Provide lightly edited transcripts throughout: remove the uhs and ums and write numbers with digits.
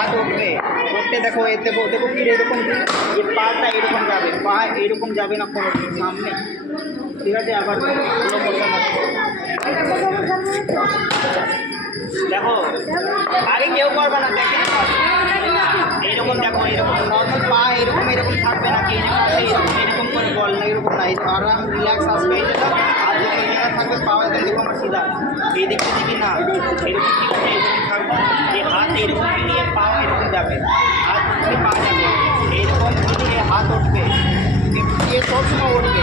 হাত উঠবে, উঠতে দেখো দেখো দেখো কি এরকম যে পাটা এরকম যাবে, পা এরকম যাবে না কোনো সামনে, ঠিক আছে? আবার দেখো আগে কেউ করবে না, দেখে এইরকম দেখো, এরকম নর্মাল পা এরকম এরকম থাকবে না, কি এরকম এরকম করে বল না, এরকম না, আরাম রিল্যাক্স আসবে, এই যেটা আর দেখো এই জায়গা থাকবে, পাওয়া দেখো আমার সিধা এই দিকটা দেখি না, এরকম ঠিক আছে, এরকম থাকবে, এই হাত এরকম নিয়ে পা এরকম যাবে, হাত উঠলে পা যাবে, এইরকম নিয়ে হাত উঠবে, এ সবসময় উঠবে,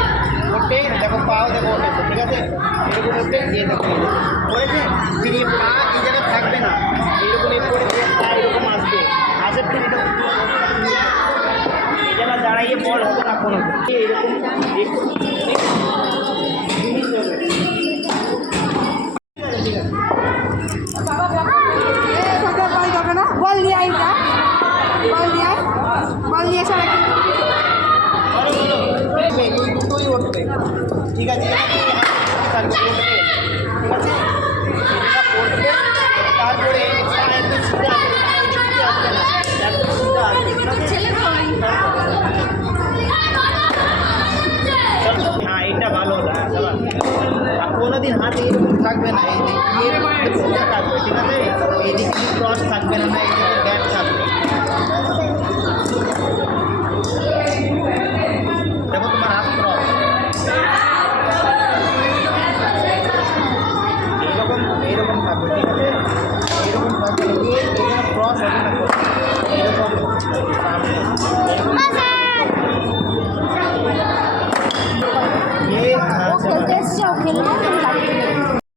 উঠে দেখো পাও দেখো উঠেছে, ঠিক আছে? এরকম উঠবে, দিয়ে দেখো করেছে, ফিরিয়ে পা এই জায়গায় থাকবে না, এরকম এ করে পা এরকম আসবে, আসে ফিরে এটা এই জায়গায় দাঁড়াইয়ে বল হতো না কোনো, এরকম জিনিস হবে, ঠিক আছে? বল নিয়ে আই, বল নিয়ে আয়, বল নিয়ে এসে এই দুটোই উঠবে, ঠিক আছে? ঠিক আছে?